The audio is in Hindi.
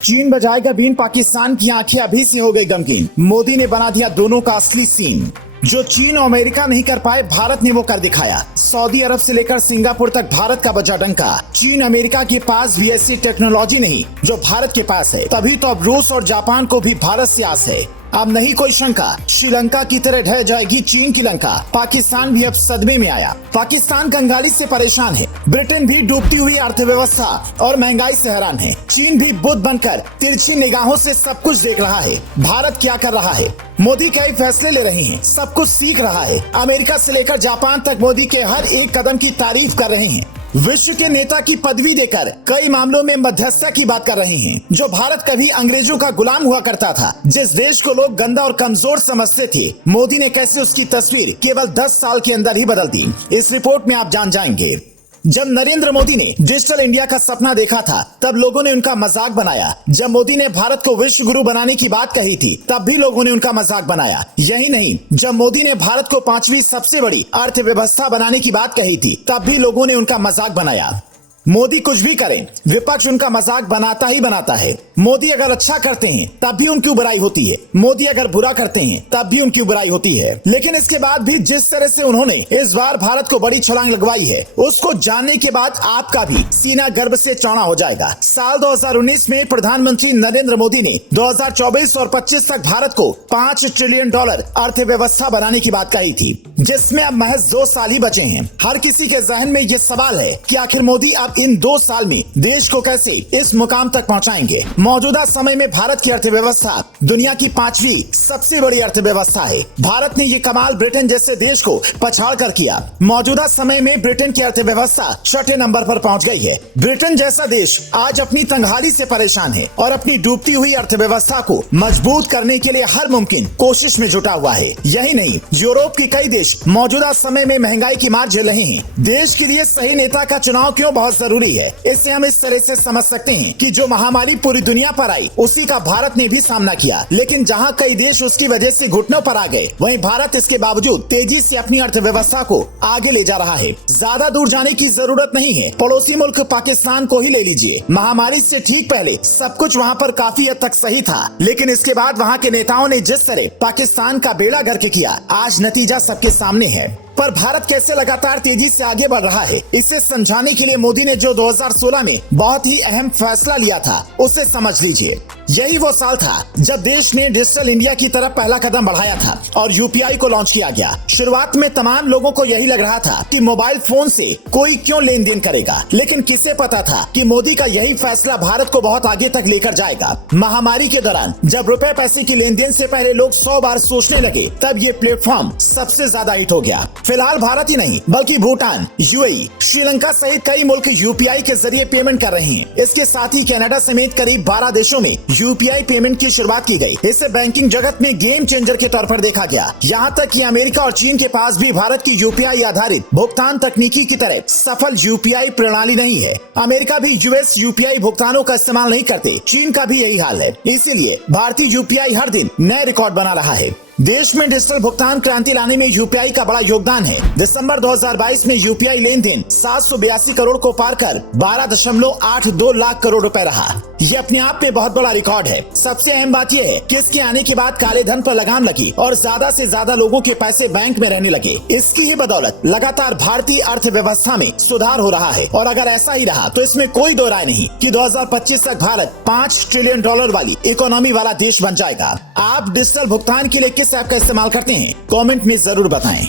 चीन बजाएगा बीन, पाकिस्तान की आंखें अभी से हो गई गमगीन। मोदी ने बना दिया दोनों का असली सीन। जो चीन और अमेरिका नहीं कर पाए, भारत ने वो कर दिखाया। सऊदी अरब से लेकर सिंगापुर तक भारत का बजा डंका। चीन अमेरिका के पास भी ऐसी टेक्नोलॉजी नहीं जो भारत के पास है, तभी तो अब रूस और जापान को भी भारत से आस है। अब नहीं कोई शंका, श्रीलंका की तरह ढह जाएगी चीन की लंका। पाकिस्तान भी अब सदमे में आया। पाकिस्तान कंगाली से परेशान है। ब्रिटेन भी डूबती हुई अर्थव्यवस्था और महंगाई से हैरान है। चीन भी बुद्ध बनकर तिरछी निगाहों से सब कुछ देख रहा है। भारत क्या कर रहा है? मोदी कई फैसले ले रहे हैं, सब कुछ सीख रहा है। अमेरिका से लेकर जापान तक मोदी के हर एक कदम की तारीफ कर रहे हैं। विश्व के नेता की पदवी देकर कई मामलों में मध्यस्थता की बात कर रहे हैं। जो भारत कभी अंग्रेजों का गुलाम हुआ करता था, जिस देश को लोग गंदा और कमजोर समझते थे, मोदी ने कैसे उसकी तस्वीर केवल 10 साल के अंदर ही बदल दी, इस रिपोर्ट में आप जान जाएंगे। जब नरेंद्र मोदी ने डिजिटल इंडिया का सपना देखा था, तब लोगों ने उनका मजाक बनाया। जब मोदी ने भारत को विश्व गुरु बनाने की बात कही थी, तब भी लोगों ने उनका मजाक बनाया। यही नहीं, जब मोदी ने भारत को 5वीं सबसे बड़ी अर्थव्यवस्था बनाने की बात कही थी, तब भी लोगों ने उनका मजाक बनाया। मोदी कुछ भी करें, विपक्ष उनका मजाक बनाता ही बनाता है। मोदी अगर अच्छा करते हैं तब भी उनकी बुराई होती है, मोदी अगर बुरा करते हैं तब भी उनकी बुराई होती है। लेकिन इसके बाद भी जिस तरह से उन्होंने इस बार भारत को बड़ी छलांग लगवाई है, उसको जानने के बाद आपका भी सीना गर्व से चौड़ा हो जाएगा। साल 2019 में प्रधानमंत्री नरेंद्र मोदी ने 2024 और 25 तक भारत को $5 ट्रिलियन अर्थव्यवस्था बनाने की बात कही थी, जिसमें अब महज 2 साल ही बचे हैं। हर किसी के जहन में ये सवाल है कि आखिर मोदी अब इन 2 साल में देश को कैसे इस मुकाम तक पहुंचाएंगे। मौजूदा समय में भारत की अर्थव्यवस्था दुनिया की 5वीं सबसे बड़ी अर्थव्यवस्था है। भारत ने ये कमाल ब्रिटेन जैसे देश को पछाड़ कर किया। मौजूदा समय में ब्रिटेन की अर्थव्यवस्था 6ठे नंबर पर पहुंच गई है। ब्रिटेन जैसा देश आज अपनी तंगहाली से परेशान है और अपनी डूबती हुई अर्थव्यवस्था को मजबूत करने के लिए हर मुमकिन कोशिश में जुटा हुआ है। यही नहीं, यूरोप के कई देश मौजूदा समय में महंगाई की मार झेल रहे हैं। देश के लिए सही नेता का चुनाव क्यों बहुत जरूरी है, इससे हम इस तरह से समझ सकते हैं कि जो महामारी पूरी दुनिया पर आई, उसी का भारत ने भी सामना किया। लेकिन जहां कई देश उसकी वजह से घुटनों पर आ गए, वहीं भारत इसके बावजूद तेजी से अपनी अर्थव्यवस्था को आगे ले जा रहा है। ज्यादा दूर जाने की जरूरत नहीं है, पड़ोसी मुल्क पाकिस्तान को ही ले लीजिए। महामारी से ठीक पहले सब कुछ वहां पर काफी हद तक सही था, लेकिन इसके बाद वहां के नेताओं ने जिस तरह पाकिस्तान का बेड़ा गर्क किया, आज नतीजा सबके सामने है। पर भारत कैसे लगातार तेजी से आगे बढ़ रहा है, इसे समझाने के लिए मोदी ने जो 2016 में बहुत ही अहम फैसला लिया था, उसे समझ लीजिए। यही वो साल था जब देश ने डिजिटल इंडिया की तरफ पहला कदम बढ़ाया था और यूपीआई को लॉन्च किया गया। शुरुआत में तमाम लोगों को यही लग रहा था कि मोबाइल फोन से कोई क्यों लेन देन करेगा, लेकिन किसे पता था कि मोदी का यही फैसला भारत को बहुत आगे तक लेकर जाएगा। महामारी के दौरान जब रुपए पैसे की लेन देन से पहले लोग 100 बार सोचने लगे, तब ये प्लेटफॉर्म सबसे ज्यादा हिट हो गया। फिलहाल भारत ही नहीं, बल्कि भूटान, यूएई, श्रीलंका सहित कई मुल्क यूपीआई के जरिए पेमेंट कर रहे हैं। इसके साथ ही कनाडा समेत करीब 12 देशों में यूपीआई पेमेंट की शुरुआत की गई। इसे बैंकिंग जगत में गेम चेंजर के तौर पर देखा गया। यहाँ तक कि अमेरिका और चीन के पास भी भारत की यूपीआई आधारित भुगतान तकनीकी की तरह सफल यूपीआई प्रणाली नहीं है। अमेरिका भी यूएस यूपीआई भुगतानों का इस्तेमाल नहीं करते, चीन का भी यही हाल है। इसीलिए भारतीय यूपीआई हर दिन नए रिकॉर्ड बना रहा है। देश में डिजिटल भुगतान क्रांति लाने में यूपीआई का बड़ा योगदान है। दिसंबर 2022 में यूपीआई लेन देन 782 करोड़ को पार कर 12.82 लाख करोड़ रुपए रहा। ये अपने आप में बहुत बड़ा रिकॉर्ड है। सबसे अहम बात यह है कि इसके आने के बाद काले धन पर लगाम लगी और ज्यादा से ज्यादा लोगों के पैसे बैंक में रहने लगे। इसकी ही बदौलत लगातार भारतीय अर्थव्यवस्था में सुधार हो रहा है और अगर ऐसा ही रहा तो इसमें कोई दो राय नहीं कि 2025 तक भारत $5 ट्रिलियन वाली इकोनॉमी वाला देश बन जाएगा। आप डिजिटल भुगतान के लिए किस ऐप का इस्तेमाल करते हैं, कमेंट में जरूर बताएं।